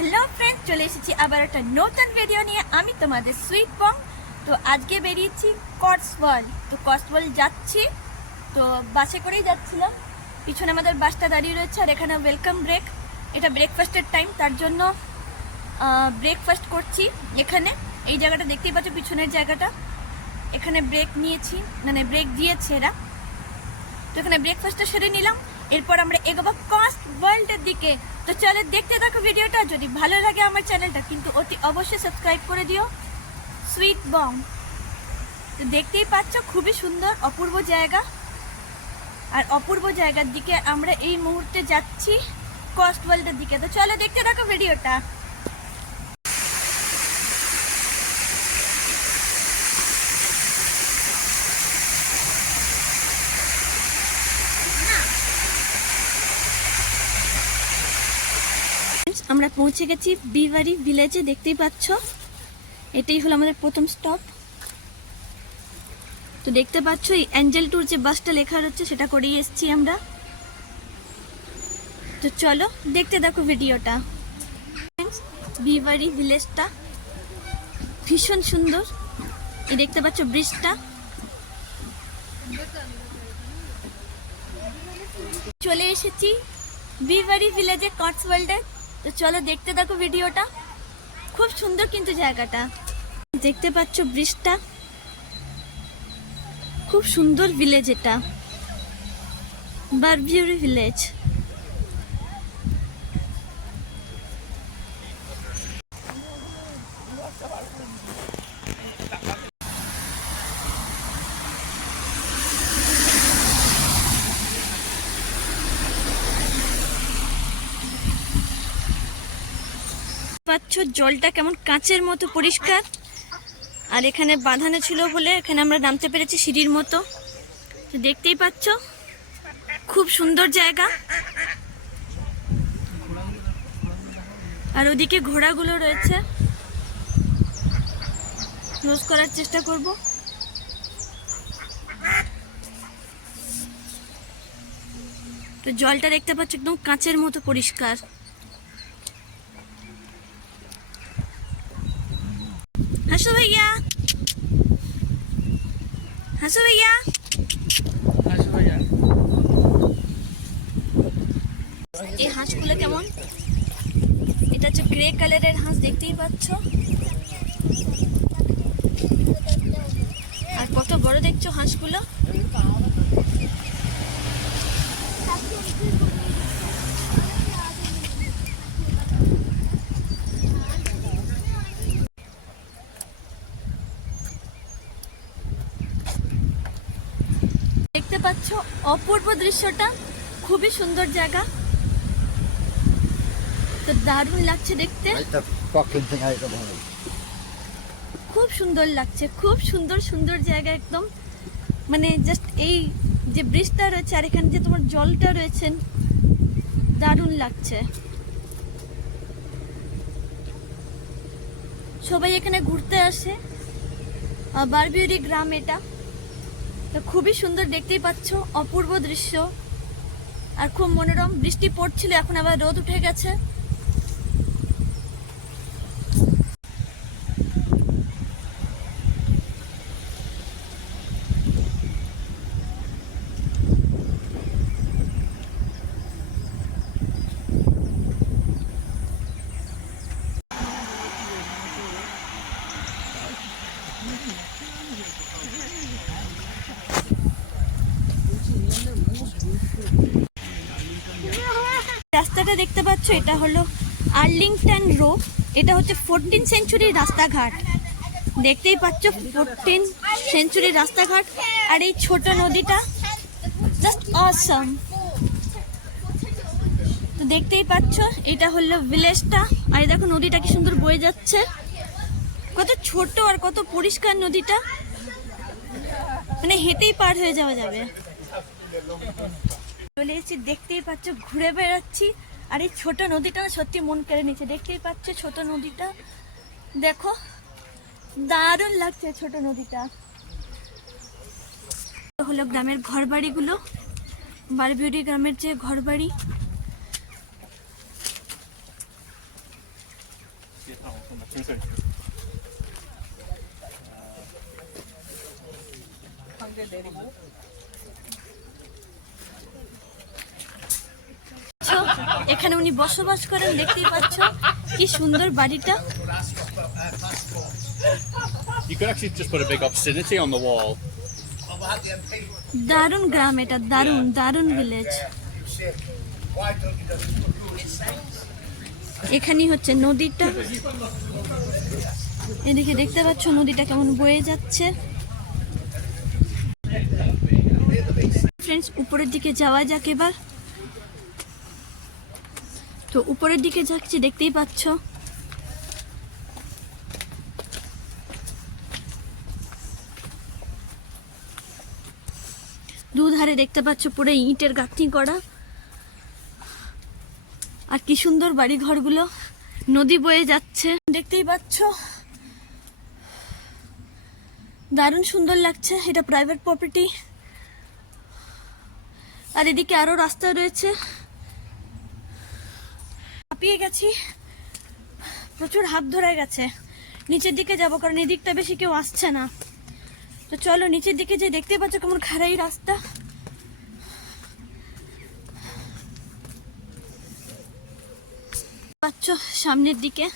Hello friend, চলে এসেছি আবার একটা নতুন ভিডিও নিয়ে। আমি তোমাদের সুইট বং। তো আজকে বেরিয়েছি কটসওয়াল্ড। তো কটসওয়াল্ড যাচ্ছি, তো বাসে করেই যাচ্ছিলাম। পিছনে আমাদের বাসটা দাঁড়িয়ে রয়েছে, আর এখানে ওয়েলকাম ব্রেক, এটা ব্রেকফাস্টের টাইম, তার জন্য ব্রেকফাস্ট করছি এখানে। এই জায়গাটা দেখতেই পাচ্ছ, পিছনের জায়গাটা, এখানে ব্রেক নিয়েছি, মানে ব্রেক দিয়েছে এরা। তো এখানে ব্রেকফাস্টটা সেরে নিলাম, এরপর আমরা এগোবো কটসওয়াল্ডের দিকে। তো চলো দেখতে থাকো ভিডিওটা। যদি ভালো লাগে আমার চ্যানেলটা কিন্তু অতি অবশ্যই সাবস্ক্রাইব করে দিও, সুইট বং। তো দেখতেই পাচ্ছ খুবই সুন্দর অপূর্ব জায়গা, আর অপূর্ব জায়গার দিকে আমরা এই মুহূর্তে যাচ্ছি, কটসওয়াল্ডের দিকে। তো চলো দেখতে থাকো ভিডিওটা। আমরা পৌঁছে গেছি বিভারি ভিলেজে, দেখতেই পাচ্ছ এটাই হলো আমাদের প্রথম স্টপ। তো দেখতে পাচ্ছ এই অ্যাঞ্জেল ট্যুর যে বাসটা লেখা রয়েছে সেটা করেই এসেছি আমরা। তো চলো দেখতে দেখো ভিডিওটা। বিভারি ভিলেজটা ভীষণ সুন্দর, এই দেখতে পাচ্ছ ব্রিজটা। চলে এসেছি বিভারি ভিলেজে, কটসওয়াল্ডে। তো চলো দেখতে দেখো ভিডিওটা, খুব সুন্দর কিন্তু জায়গাটা। দেখতে পাচ্ছ ব্রিজটা, খুব সুন্দর ভিলেজ এটা, বারবিউরি ভিলেজ। পাচ্ছ জলটা কেমন কাঁচের মতো পরিষ্কার, আর এখানে বাঁধানো ছিল বলে এখানে আমরা নামতে পেরেছি সিঁড়ির মতো। তো দেখতেই পাচ্ছ খুব সুন্দর জায়গা, আর ওদিকে ঘোড়াগুলো রয়েছে, ক্লোজ করার চেষ্টা করব। তো জলটা দেখতে পাচ্ছ একদম কাঁচের মতো পরিষ্কার। হাসো ভাইয়া, হাসো ভাইয়া, হাসো ভাইয়া। এই হাঁসগুলো কেমন, এটা হচ্ছে গ্রে কালারের হাঁস, দেখতেই পাচ্ছ, আর কত বড় দেখছো হাঁসগুলো। দেখতে পাচ্ছ অপূর্ব দৃশ্যটা, খুবই সুন্দর জায়গা। তো দারুণ লাগছে দেখতে, খুব সুন্দর লাগছে, খুব সুন্দর সুন্দর জায়গা একদম। মানে জাস্ট এই যে ব্রিজটা রয়েছে আর এখানে যে তোমার জলটা রয়েছে, দারুণ লাগছে। সবাই এখানে ঘুরতে আসে, বারবিউরি গ্রাম এটা। তো খুবই সুন্দর, দেখতেই পাচ্ছ অপূর্ব দৃশ্য, আর খুব মনোরম। বৃষ্টি পড়ছিল, এখন আবার রোদ উঠে গেছে। রাস্তাটা দেখতে পাচ্ছ, এটা হলো আর্লিংটন রোড, এটা হচ্ছে 14 সেঞ্চুরির রাস্তাঘাট। দেখতেই পাচ্ছ 14 সেঞ্চুরির রাস্তাঘাট, আর এই ছোট নদীটা জাস্ট অসম। তো দেখতেই পাচ্ছ এটা হলো ভিলেজটা, আর দেখো নদীটা কি সুন্দর বয়ে যাচ্ছে, কত ছোট আর কত পরিষ্কার নদীটা, মানে হেঁটেই পার হয়ে যাওয়া যাবে। চলে এসেছি, দেখতেই পাচ্ছ ঘুরে বেড়াচ্ছি, আর এই ছোট নদীটা সত্যি মন কেড়ে নিচ্ছে। দেখতেই পাচ্ছ ছোট নদীটা, দেখো দারুণ লাগছে ছোট নদীটা। হলো গ্রামের ঘর বাড়িগুলো, বারবিউরি গ্রামের যে ঘর বাড়ি। এখানে উনি বসবাস করেন, দেখতেই পাচ্ছ কি সুন্দর বাড়িটা। You could actually just put a big obscenity on the wall. দারুণ গ্রাম এটা, দারুণ দারুণ ভিলেজ। এখানেই হচ্ছে নদীটা, এদিকে দেখতে পাচ্ছ নদীটা কেমন বয়ে যাচ্ছে। ফ্রেন্ডস, উপরের দিকে যাওয়া যাক এবার। তো উপরের দিকে যাচ্ছি, দেখতেই পাচ্ছ দুধারে দেখতে পাচ্ছ পুরো ইটের গাঁথনি করা, আর কি সুন্দর বাড়ি ঘরগুলো, নদী বয়ে যাচ্ছে দেখতেই পাচ্ছ, দারুণ সুন্দর লাগছে। এটা প্রাইভেট প্রপার্টি, আর এদিকে আরো রাস্তা রয়েছে। হাঁপিয়ে গেছি, প্রচুর হাত ধরে গেছে। নিচের দিকে যাব কারণ এদিকটা বেশি কেউ আসছে না। তো চলো নিচের দিকে যে, দেখতে পাচ্ছ কেমন খাড়াই রাস্তা। পাচ্ছ সামনের দিকে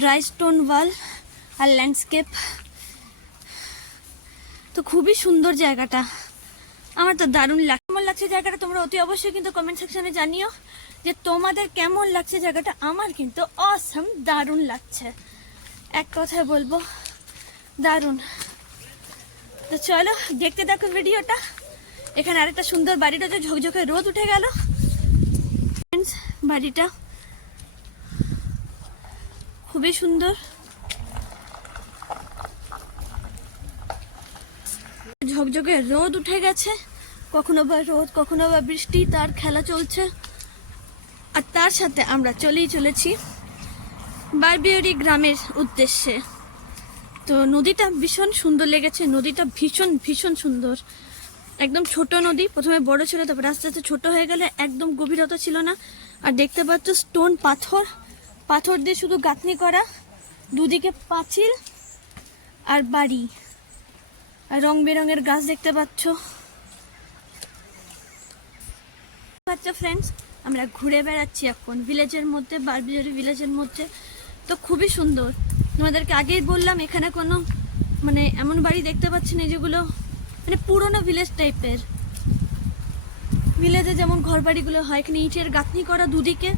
ড্রাই স্টোন ওয়াল আর ল্যান্ডস্কেপ। তো খুবই সুন্দর জায়গাটা, আমার তো দারুণ লাগছে। কেমন লাগছে জায়গাটা তোমরা অতি অবশ্যই কিন্তু কমেন্ট সেকশনে জানিও যে তোমাদের কেমন লাগছে জায়গাটা। আমার কিন্তু অসাম, দারুণ লাগছে, এক কথায় বলবো দারুণ। তো চলো দেখতে দেখো ভিডিওটা। এখানে আরেকটা সুন্দর বাড়ি রয়েছে, ঝকঝকে রোদ উঠে গেল। বাড়িটা খুবই সুন্দর, ঝকঝকে রোদ উঠে গেছে, কখনো বা রোদ কখনো বা বৃষ্টি, তার খেলা চলছে। আর তার সাথে আমরা চলেই চলেছি বারবিওরি গ্রামের উদ্দেশ্যে। তো নদীটা ভীষণ সুন্দর লেগেছে, নদীটা ভীষণ ভীষণ সুন্দর, একদম ছোট নদী। প্রথমে বড় ছিল, তারপর আস্তে আস্তে ছোট হয়ে গেলে একদম গভীরতা ছিল না। আর দেখতে পাচ্ছ স্টোন পাথর, পাথর দিয়ে শুধু গাঁথনি করা, দুদিকে পাঁচিল আর বাড়ি, আর রং বেরঙের গাছ দেখতে পাচ্ছ। ফ্রেন্ডস, আমরা ঘুরে বেড়াচ্ছি এখন ভিলেজের মধ্যে, বারবিওরি ভিলেজের মধ্যে। তো খুবই সুন্দর, তোমাদেরকে আগেই বললাম এখানে কোনো মানে এমন বাড়ি দেখতে পাচ্ছি না যেগুলো মানে পুরোনো ভিলেজ টাইপের। ভিলেজে যেমন ঘর বাড়িগুলো হয়, এখানে ইটের গাঁথনি করা, দুদিকে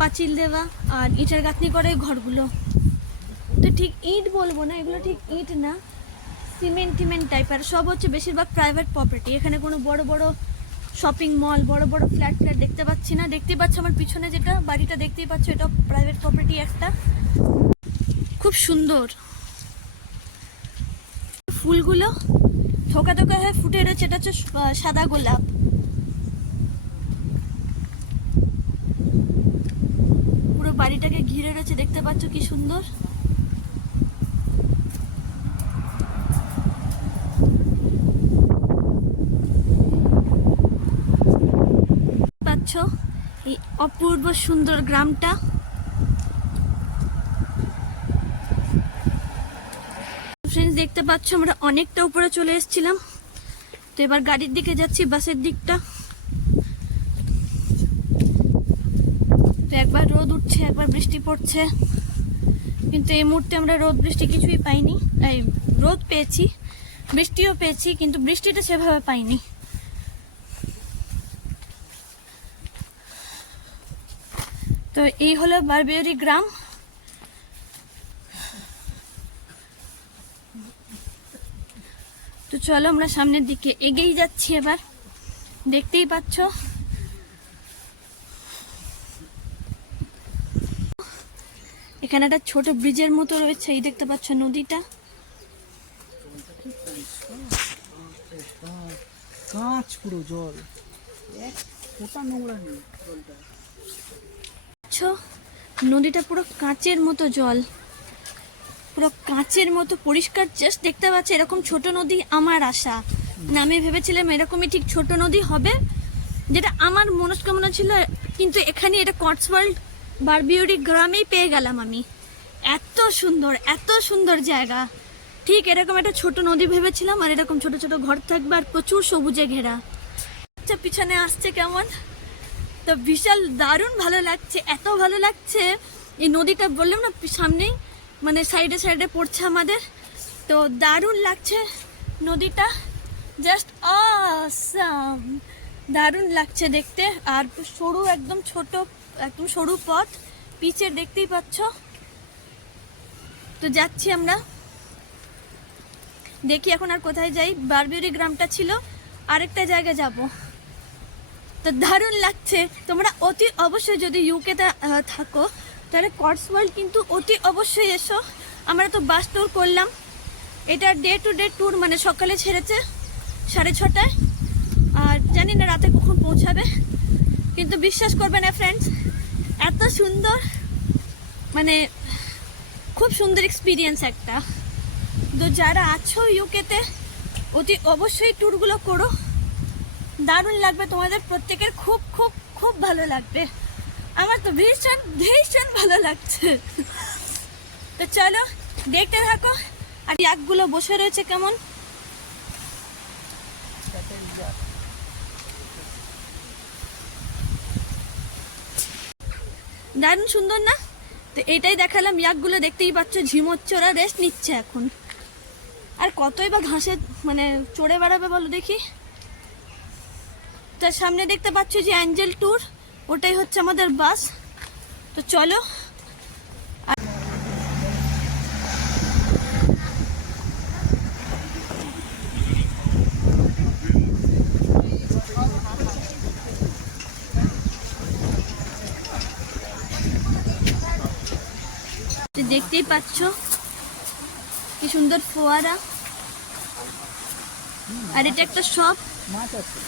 পাঁচিল দেওয়া, আর ইটের গাঁথনি করে ঘরগুলো। তো ঠিক ইট বলবো না, এগুলো ঠিক ইট না, সিমেন্ট টিমেন্ট টাইপের সব হচ্ছে, বেশিরভাগ প্রাইভেট প্রপার্টি। এখানে কোনো বড় বড় শপিং মল, বড় বড় ফ্ল্যাট দেখতে পাচ্ছি না। দেখতে পাচ্ছ আমার পিছনে যেটা বাড়িটা দেখতেই পাচ্ছ, এটা প্রাইভেট প্রপার্টি একটা, খুব সুন্দর। ফুলগুলো থোকা থোকা হয়ে ফুটে রয়েছে, এটা হচ্ছে সাদা গোলাপ। পুরো বাড়িটাকে ঘিরে রয়েছে, দেখতে পাচ্ছ কি সুন্দর। পাচ্ছ এই অপূর্ব সুন্দর গ্রামটা। ফ্রেন্ডস, দেখতে পাচ্ছ আমরা অনেকটা উপরে চলে এসেছিলাম। তো এবার গাড়ির দিকে যাচ্ছি, বাসের দিকটা। তো একবার রোদ উঠছে, একবার বৃষ্টি পড়ছে, কিন্তু এই মুহূর্তে আমরা রোদ বৃষ্টি কিছুই পাইনি। এই রোদ পেয়েছি, বৃষ্টিও পেয়েছি, কিন্তু বৃষ্টিটা সেভাবে পাইনি। তো এই হলো বারবিওরি গ্রাম। তো চলো আমরা সামনের দিকে এগিয়ে যাচ্ছি এবার, দেখতেই পাচ্ছ। এখানে একটা ছোট ব্রিজের মতো রয়েছে, এই দেখতে পাচ্ছ নদীটা। কাঁচ পুরো জল, এক ফোঁটা নোংরা নেই জলটা। নদীটা পুরো কাঁচের মতো জল, পুরো কাঁচের মতো পরিষ্কার। জাস্ট দেখতে পাচ্ছি এরকম ছোট নদী আমার আশা না, আমি ভেবেছিলাম এরকমই ঠিক ছোট নদী হবে, যেটা আমার মনস্কামনা ছিল। কিন্তু এখানে এটা কটসওয়াল্ড বারবিউরি গ্রামেই পেয়ে গেলাম আমি। এত সুন্দর জায়গা। ঠিক এরকম একটা ছোট নদী ভেবেছিলাম, আর এরকম ছোট ছোট ঘর থাকবে আর প্রচুর সবুজে ঘেরা। আচ্ছা, পিছনে আসছে কেমন, তো বিশাল দারুণ ভালো লাগছে, এত ভালো লাগছে। এই নদীটা বললাম না সামনেই, মানে সাইডে সাইডে পড়ছে আমাদের, তো দারুণ লাগছে নদীটা, জাস্ট অসাম, দারুণ লাগছে দেখতে। আর সরু, একদম ছোট, একদম সরু পথ পিচের, দেখতেই পাচ্ছ। তো যাচ্ছি আমরা, দেখি এখন আর কোথায় যাই। বারবিউরি গ্রামটা ছিল, আরেকটা জায়গায় যাব। তো দারুণ লাগছে। তোমরা অতি অবশ্যই যদি ইউকেতে থাকো তাহলে কটসওয়াল্ড কিন্তু অতি অবশ্যই এসো। আমরা তো বাস ট্যুর করলাম, এটা ডে টু ডে ট্যুর, মানে সকালে ছেড়েছে 6:30টায়, আর জানি না রাতে কখন পৌঁছাবে। কিন্তু বিশ্বাস করবে না ফ্রেন্ডস, এত সুন্দর, মানে খুব সুন্দর এক্সপিরিয়েন্স একটা। তো যারা আছো ইউকেতে অতি অবশ্যই ট্যুরগুলো করো, দারুণ লাগবে তোমাদের প্রত্যেকের, খুব খুব খুব ভালো লাগবে। আমার তো ভীষণ ভীষণ ভালো লাগছে। তো চলো দেখতে থাকো। আর ইয়াকগুলো বসে রয়েছে কেমন, দারুণ সুন্দর না? তো এটাই দেখালাম, ইয়াকগুলো দেখতেই পাচ্ছ, ঝিমোচ্ছে, ওরা রেস্ট নিচ্ছে এখন। আর কতই বা ঘাসে মানে চড়ে বেড়াবে বলো দেখি। তার সামনে দেখতে পাচ্ছ যে অ্যাঞ্জেল ট্যুর, ওটাই হচ্ছে আমাদের বাস। তো চলো। দেখতেই পাচ্ছ কি সুন্দর ফোয়ারা, আর এটা একটা শপ, মাছ আছে,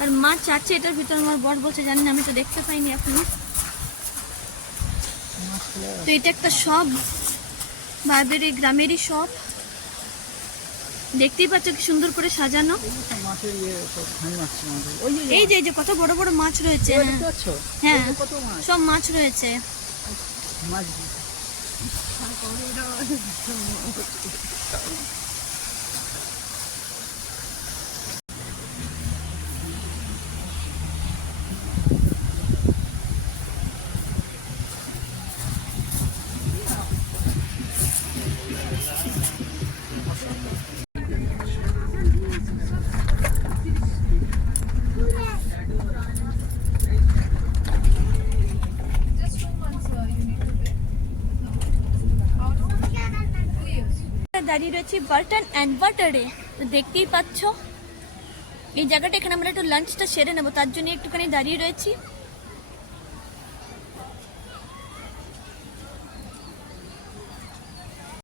আর মাছ আছে এটার ভিতরে। আমার বর বলছে জানি না, আমি তো দেখতে পাইনি এখনো। তো এটা একটা শপ, বারবিউরি গ্রামেরই শপ, দেখতেই পাচ্ছ কি সুন্দর করে সাজানো। মাছের মাছ, এই যে কত বড় বড় মাছ রয়েছে। হ্যাঁ, কত মাছ, সব মাছ রয়েছে। মাছ দাঁড়িয়ে রয়েছি বার্টন অ্যান্ড বাটারে। তো দেখতেই পাচ্ছ এই জায়গাটা, এখানে আমরা একটু লাঞ্চটা সেরে নেবো, তার জন্য একটুখানি দাঁড়িয়ে রয়েছি।